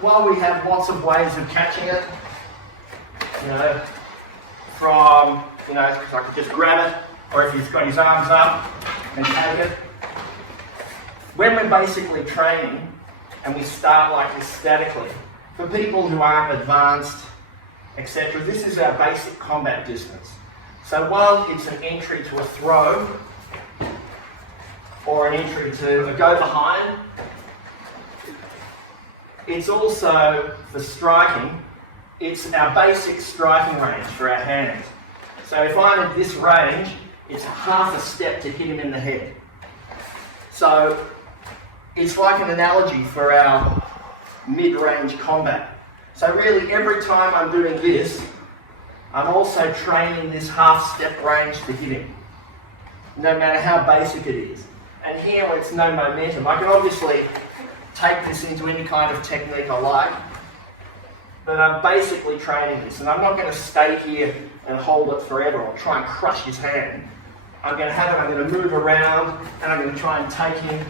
while we have lots of ways of catching it, you know, from, you know, because I could just grab it, or if he's got his arms up and take it. When we're basically training, and we start like this statically, for people who aren't advanced, etc., this is our basic combat distance. So while it's an entry to a throw, or an entry to a go behind, it's also, for striking, it's our basic striking range for our hands. So if I'm at this range, it's half a step to hit him in the head. So it's like an analogy for our mid-range combat. So really every time I'm doing this, I'm also training this half-step range to hit him, no matter how basic it is. And here, when it's no momentum, I can obviously take this into any kind of technique I like, but I'm basically training this, and I'm not going to stay here and hold it forever or try and crush his hand. I'm going to move around, and I'm going to try and take him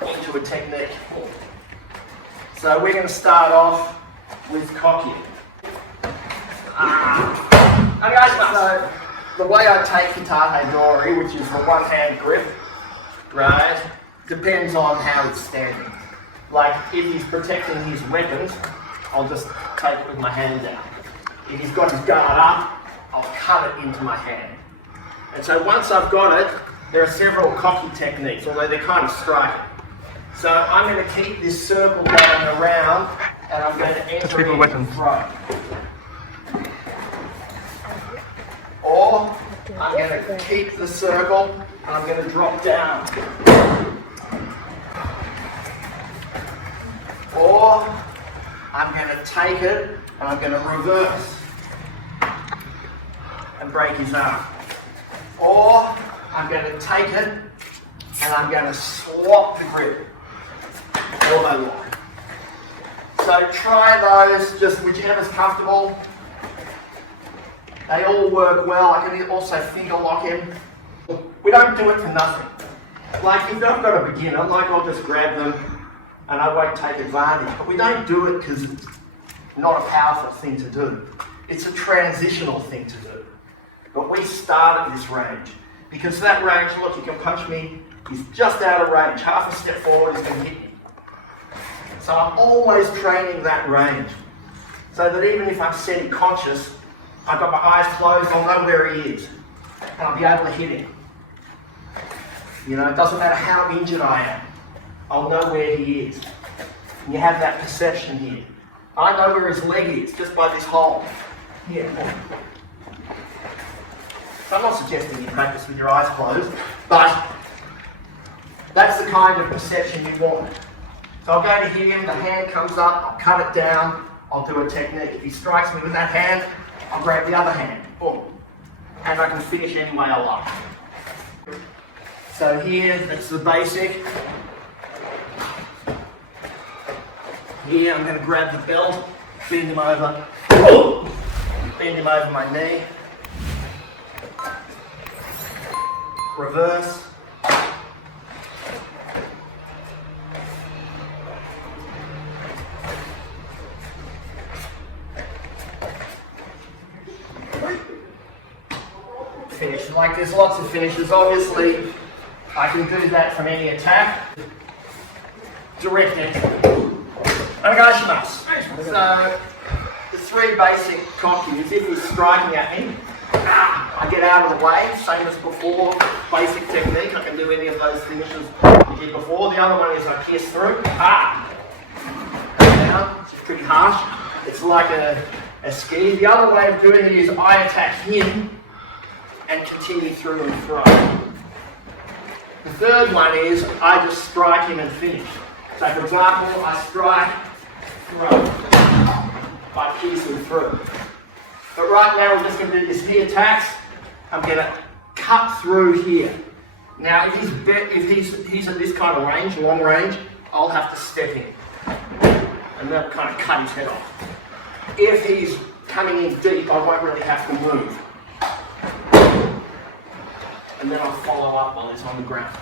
into a technique. So we're going to start off with cocky. So the way I take Kitate Dori, which is the one-hand grip, right, depends on how he's standing. Like, if he's protecting his weapons, I'll just take it with my hand down. If he's got his guard up, I'll cut it into my hand. And so once I've got it, there are several cocky techniques, although they're kind of striking. So I'm going to keep this circle going around, and I'm going to enter in and throw. Or I'm going to keep the circle, and I'm going to drop down. Or I'm going to take it, and I'm going to reverse and break his arm. Or I'm going to take it, and I'm going to swap the grip, elbow lock. So try those, just whichever's comfortable. They all work well. I can also finger lock him. We don't do it for nothing. Like if I've got a beginner, like I'll just grab them and I won't take advantage. But we don't do it because it's not a powerful thing to do. It's a transitional thing to do. But we start at this range. Because that range, look, you can punch me, he's just out of range. Half a step forward, he's going to hit me. So I'm always training that range. So that even if I'm semi-conscious, I've got my eyes closed, I'll know where he is. And I'll be able to hit him. You know, it doesn't matter how injured I am. I'll know where he is. And you have that perception here. I know where his leg is, just by this hole. Here. So I'm not suggesting you practice with your eyes closed, but that's the kind of perception you want. So I'll go to hit him, the hand comes up, I'll cut it down, I'll do a technique. If he strikes me with that hand, I'll grab the other hand, boom. And I can finish any way I like. So here, that's the basic. Here, I'm going to grab the belt, bend him over, bend him over my knee, reverse, finish. Like there's lots of finishes. Obviously, I can do that from any attack. Direct entry. So, the three basic cockies, if he's striking at me, I get out of the way, same as before, basic technique. I can do any of those finishes we did before. The other one is I pierce through, down, which is pretty harsh. It's like a ski. The other way of doing it is I attack him and continue through and throw. The third one is I just strike him and finish. So for example, I strike, throw, by piercing through. But right now we're just going to do this. He attacks, I'm going to cut through here. Now if he's at this kind of range, long range, I'll have to step in. And that'll kind of cut his head off. If he's coming in deep, I won't really have to move. And then I'll follow up while he's on the ground.